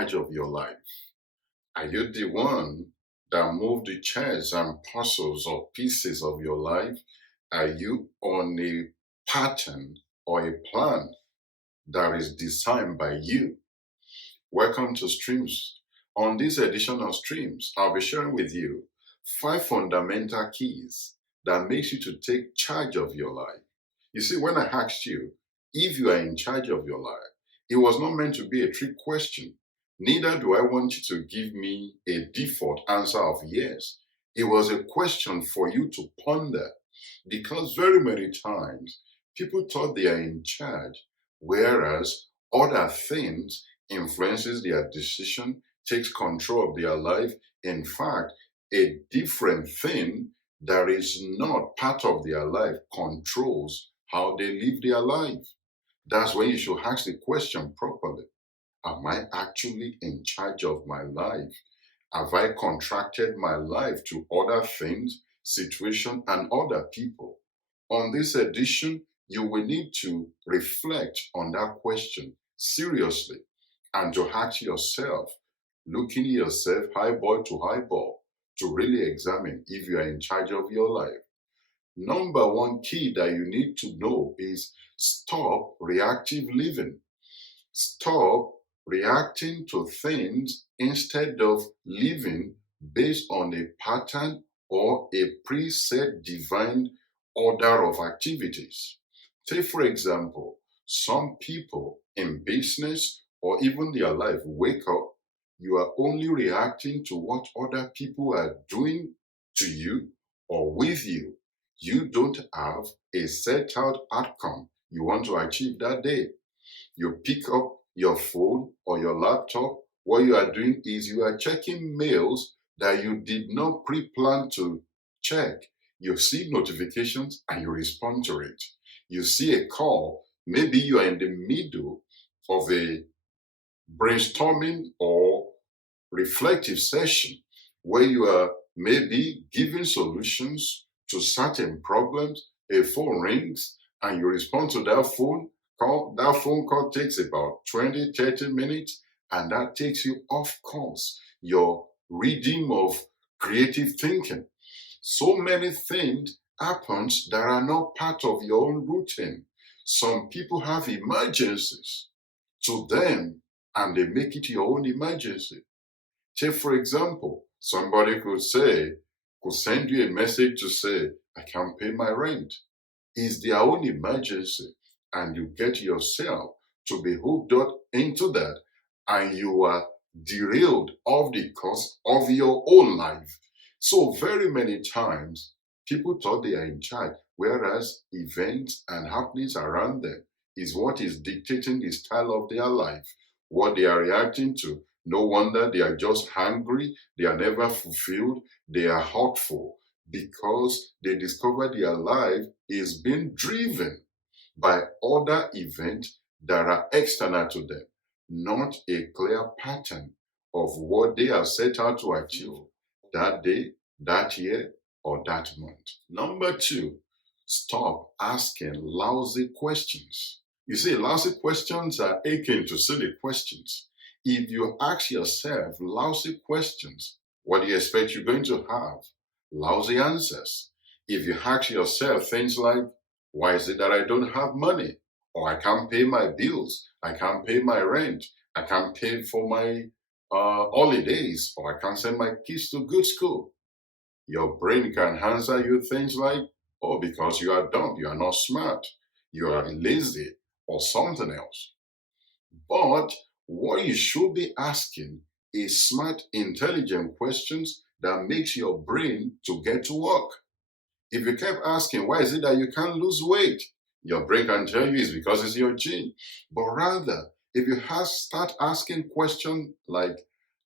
charge of your life? Are you the one that moved the chairs and puzzles or pieces of your life? Are you on a pattern or a plan that is designed by you? Welcome to Streams. On this edition of Streams, I'll be sharing with you 5 fundamental keys that makes you to take charge of your life. You see, when I asked you if you are in charge of your life, it was not meant to be a trick question. Neither do I want you to give me a default answer of yes. It was a question for you to ponder, because very many times people thought they are in charge, whereas other things influences their decision, takes control of their life. In fact, a different thing that is not part of their life controls how they live their life. That's when you should ask the question properly. Am I actually in charge of my life? Have I contracted my life to other things, situations, and other people? On this edition, you will need to reflect on that question seriously and to ask yourself, looking at yourself highball to highball, to really examine if you are in charge of your life. Number one key that you need to know is stop reactive living. Stop reacting to things instead of living based on a pattern or a preset divine order of activities. Take, for example, some people in business or even their life wake up, you are only reacting to what other people are doing to you or with you. You don't have a set out outcome you want to achieve that day. You pick up your phone or your laptop. What you are doing is you are checking mails that you did not pre-plan to check. You see notifications and you respond to it. You see a call. Maybe you are in the middle of a brainstorming or reflective session where you are maybe giving solutions to certain problems. A phone rings and you respond to that phone call. That phone call takes about 20, 30 minutes, and that takes you off course, your rhythm of creative thinking. So many things happens that are not part of your own routine. Some people have emergencies to them and they make it your own emergency. Take, for example, somebody could send you a message to say, I can't pay my rent. It's their own emergency, and you get yourself to be hooked up into that, and you are derailed off the course of your own life. So very many times, people thought they are in charge, whereas events and happenings around them is what is dictating the style of their life, what they are reacting to. No wonder they are just hungry, they are never fulfilled, they are hurtful, because they discover their life is being driven by other events that are external to them, not a clear pattern of what they have set out to achieve that day, that year, or that month. Number 2, stop asking lousy questions. You see, lousy questions are akin to silly questions. If you ask yourself lousy questions, what do you expect you're going to have? Lousy answers. If you ask yourself things like, why is it that I don't have money? Or I can't pay my bills, I can't pay my rent, I can't pay for my holidays, or I can't send my kids to good school. Your brain can answer you things like, oh, because you are dumb, you are not smart, you are lazy, or something else. But what you should be asking is smart, intelligent questions that makes your brain to get to work. If you kept asking, why is it that you can't lose weight? Your brain can tell you it's because it's your gene. But rather, if you start asking questions like,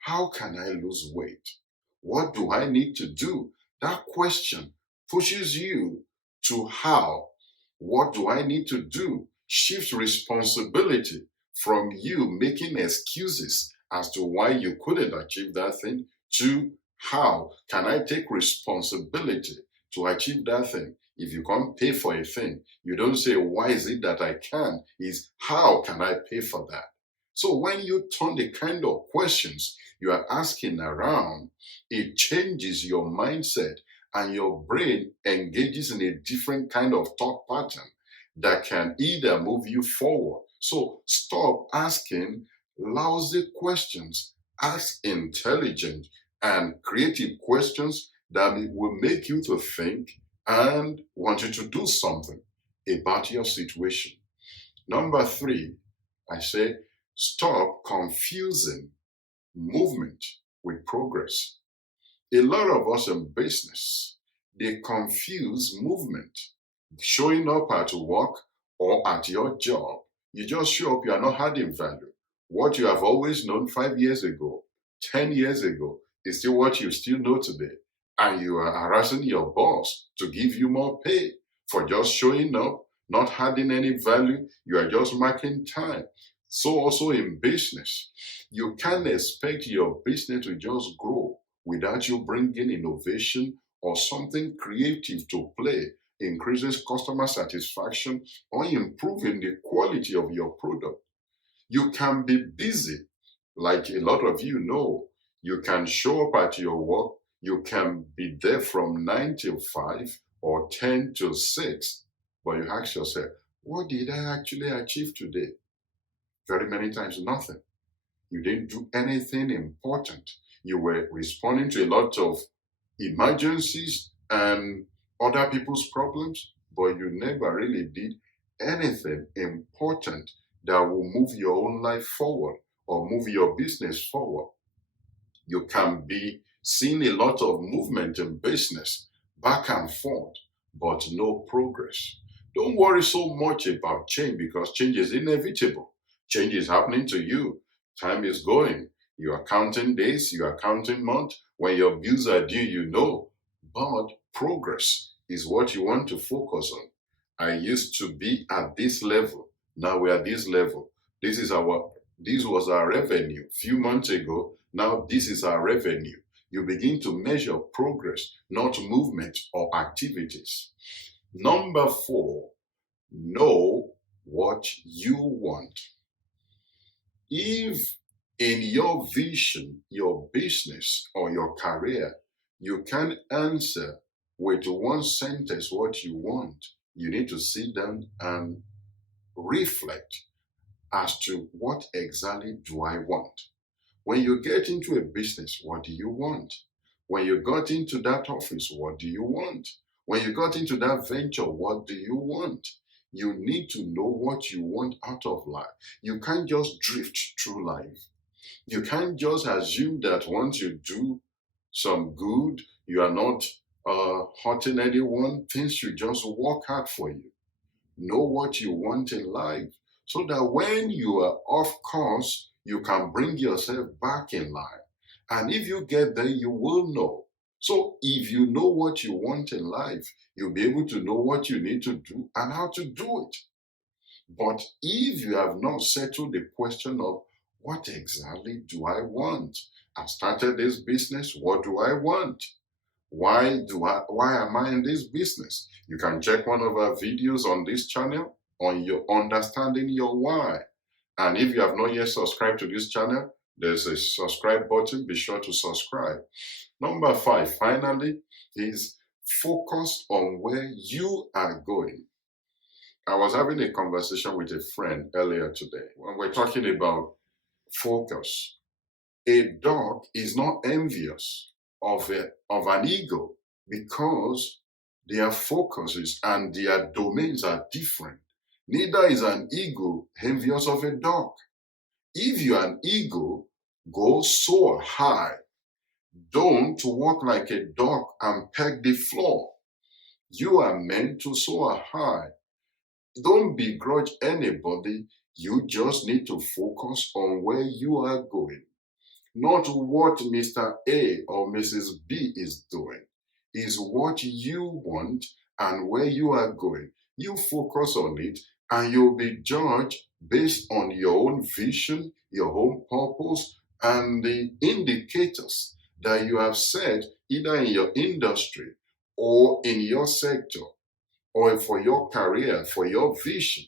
how can I lose weight? What do I need to do? That question pushes you to how. What do I need to do? Shifts responsibility from you making excuses as to why you couldn't achieve that thing to how can I take responsibility to achieve that thing. If you can't pay for a thing, you don't say, why is it that I can? It's how can I pay for that? So when you turn the kind of questions you are asking around, it changes your mindset and your brain engages in a different kind of thought pattern that can either move you forward. So stop asking lousy questions. Ask intelligent and creative questions that will make you to think and want you to do something about your situation. Number three, I say stop confusing movement with progress. A lot of us in business, they confuse movement. Showing up at work or at your job, you just show up, you are not adding value. What you have always known 5 years ago, 10 years ago, is still what you still know today. And you are harassing your boss to give you more pay for just showing up, not adding any value. You are just marking time. So, also in business, you can't expect your business to just grow without you bringing innovation or something creative to play, increases customer satisfaction, or improving the quality of your product. You can be busy, like a lot of you know. You can show up at your work, you can be there from 9 till 5 or 10 till 6, but you ask yourself, what did I actually achieve today? Very many times, nothing. You didn't do anything important. You were responding to a lot of emergencies and other people's problems, but you never really did anything important that will move your own life forward or move your business forward. You can be seeing a lot of movement in business back and forth, but no progress. Don't worry so much about change because change is inevitable. Change is happening to you. Time is going. You are counting days, you are counting months. When your bills are due, you know. But progress is what you want to focus on. I used to be at this level. Now we're at this level. This was our revenue few months ago. Now this is our revenue. You begin to measure progress, not movement or activities. Number four, know what you want. If in your vision, your business, or your career, you can answer with one sentence what you want, you need to sit down and reflect as to what exactly do I want. When you get into a business, what do you want? When you got into that office, what do you want? When you got into that venture, what do you want? You need to know what you want out of life. You can't just drift through life. You can't just assume that once you do some good, you are not hurting anyone. Things should just work out for you. Know what you want in life so that when you are off course, you can bring yourself back in line. And if you get there, you will know. So if you know what you want in life, you'll be able to know what you need to do and how to do it. But if you have not settled the question of what exactly do I want? I've started this business, what do I want? Why am I in this business? You can check one of our videos on this channel on your understanding your why. And if you have not yet subscribed to this channel, there's a subscribe button. Be sure to subscribe. Number five, finally, is focus on where you are going. I was having a conversation with a friend earlier today when we're talking about focus. A dog is not envious of an eagle because their focuses and their domains are different. Neither is an eagle envious of a dog. If you're an eagle, go soar high. Don't walk like a dog and peg the floor. You are meant to soar high. Don't begrudge anybody. You just need to focus on where you are going. Not what Mr. A or Mrs. B is doing, is what you want and where you are going. You focus on it and you'll be judged based on your own vision, your own purpose, and the indicators that you have set either in your industry or in your sector or for your career, for your vision.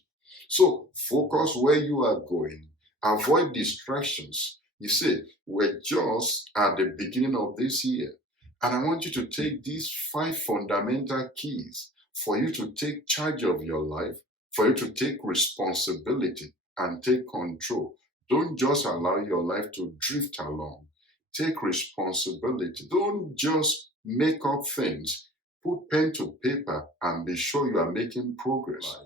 So focus where you are going Avoid distractions. You see, we're just at the beginning of this year, and I want you to take these 5 fundamental keys for you to take charge of your life, for you to take responsibility and take control. Don't just allow your life to drift along. Take responsibility. Don't just make up things. Put pen to paper and be sure you are making progress.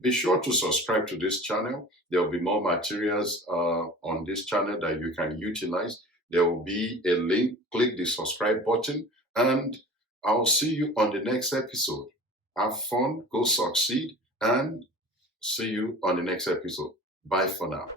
Be sure to subscribe to this channel. There will be more materials on this channel that you can utilize. There will be a link. Click the subscribe button, and I'll see you on the next episode. Have fun, go succeed, and see you on the next episode. Bye for now.